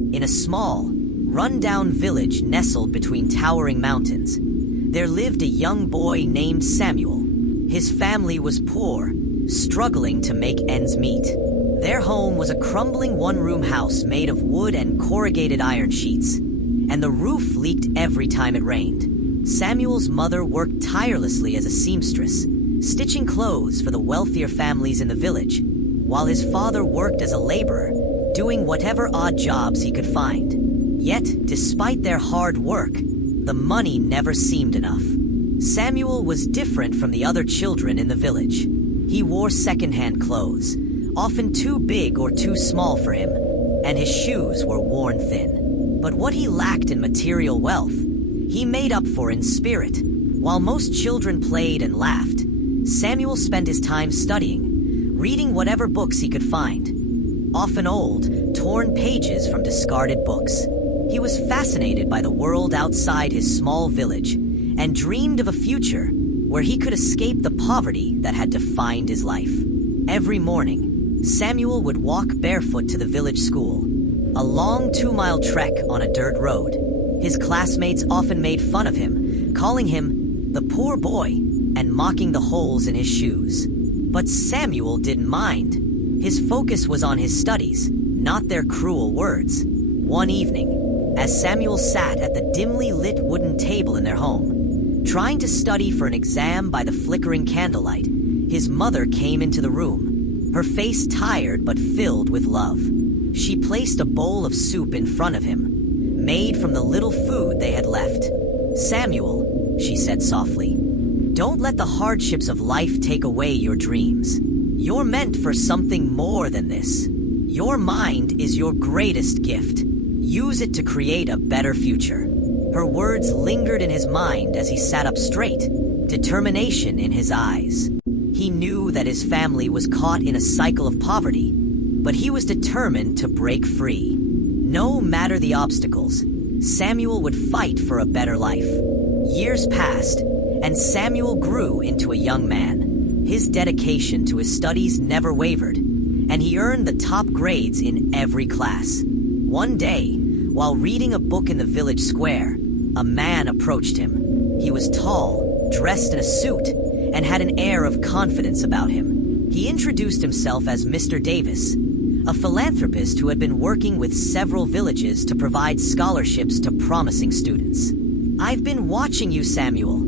In a small, run-down village nestled between towering mountains, there lived a young boy named Samuel. His family was poor, struggling to make ends meet. Their home was a crumbling one-room house made of wood and corrugated iron sheets, and the roof leaked every time it rained. Samuel's mother worked tirelessly as a seamstress, stitching clothes for the wealthier families in the village, while his father worked as a laborer, doing whatever odd jobs he could find. Yet, despite their hard work, the money never seemed enough. Samuel was different from the other children in the village. He wore second-hand clothes, often too big or too small for him, and his shoes were worn thin. But what he lacked in material wealth, he made up for in spirit. While most children played and laughed, Samuel spent his time studying, reading whatever books he could find, often old, torn pages from discarded books. He was fascinated by the world outside his small village and dreamed of a future where he could escape the poverty that had defined his life. Every morning, Samuel would walk barefoot to the village school, a long 2-mile trek on a dirt road. His classmates often made fun of him, calling him the poor boy and mocking the holes in his shoes. But Samuel didn't mind. His focus was on his studies, not their cruel words. One evening, as Samuel sat at the dimly lit wooden table in their home, trying to study for an exam by the flickering candlelight, his mother came into the room, her face tired but filled with love. She placed a bowl of soup in front of him, made from the little food they had left. "Samuel," she said softly, "don't let the hardships of life take away your dreams. You're meant for something more than this. Your mind is your greatest gift. Use it to create a better future." Her words lingered in his mind as he sat up straight, determination in his eyes. He knew that his family was caught in a cycle of poverty, but he was determined to break free. No matter the obstacles, Samuel would fight for a better life. Years passed, and Samuel grew into a young man. His dedication to his studies never wavered, and he earned the top grades in every class. One day, while reading a book in the village square, a man approached him. He was tall, dressed in a suit, and had an air of confidence about him. He introduced himself as Mr. Davis, a philanthropist who had been working with several villages to provide scholarships to promising students. "I've been watching you, Samuel,"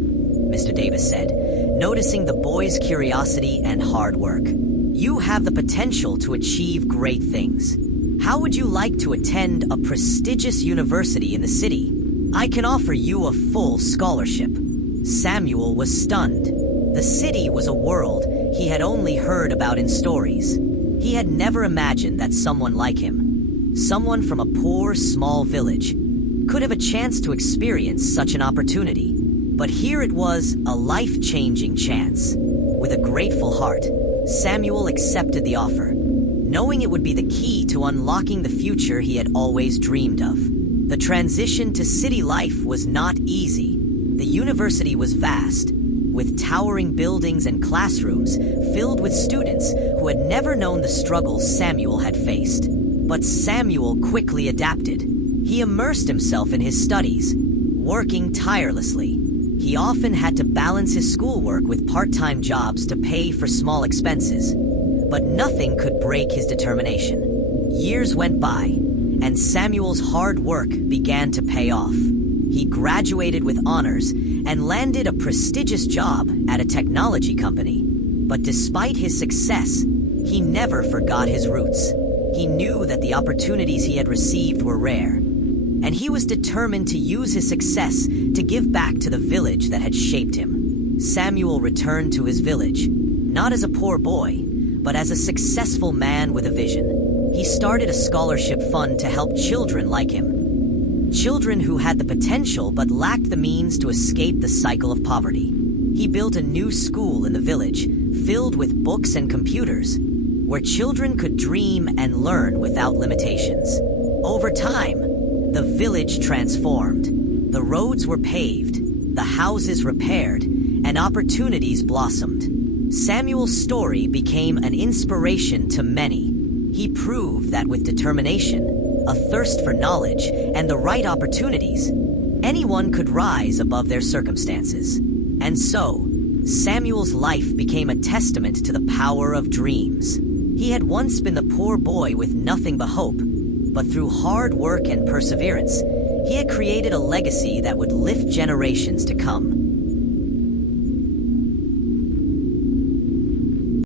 Mr. Davis said, noticing the boy's curiosity and hard work. "You have the potential to achieve great things. How would you like to attend a prestigious university in the city? I can offer you a full scholarship." Samuel was stunned. The city was a world he had only heard about in stories. He had never imagined that someone like him, someone from a poor, small village, could have a chance to experience such an opportunity. But here it was, a life-changing chance. With a grateful heart, Samuel accepted the offer, knowing it would be the key to unlocking the future he had always dreamed of. The transition to city life was not easy. The university was vast, with towering buildings and classrooms filled with students who had never known the struggles Samuel had faced. But Samuel quickly adapted. He immersed himself in his studies, working tirelessly. He often had to balance his schoolwork with part-time jobs to pay for small expenses, but nothing could break his determination. Years went by, and Samuel's hard work began to pay off. He graduated with honors and landed a prestigious job at a technology company. But despite his success, he never forgot his roots. He knew that the opportunities he had received were rare, and he was determined to use his success to give back to the village that had shaped him. Samuel returned to his village, not as a poor boy, but as a successful man with a vision. He started a scholarship fund to help children like him. Children who had the potential but lacked the means to escape the cycle of poverty. He built a new school in the village, filled with books and computers, where children could dream and learn without limitations. Over time, the village transformed. The roads were paved, the houses repaired, and opportunities blossomed. Samuel's story became an inspiration to many. He proved that with determination, a thirst for knowledge, and the right opportunities, anyone could rise above their circumstances. And so, Samuel's life became a testament to the power of dreams. He had once been the poor boy with nothing but hope, but through hard work and perseverance, he had created a legacy that would lift generations to come.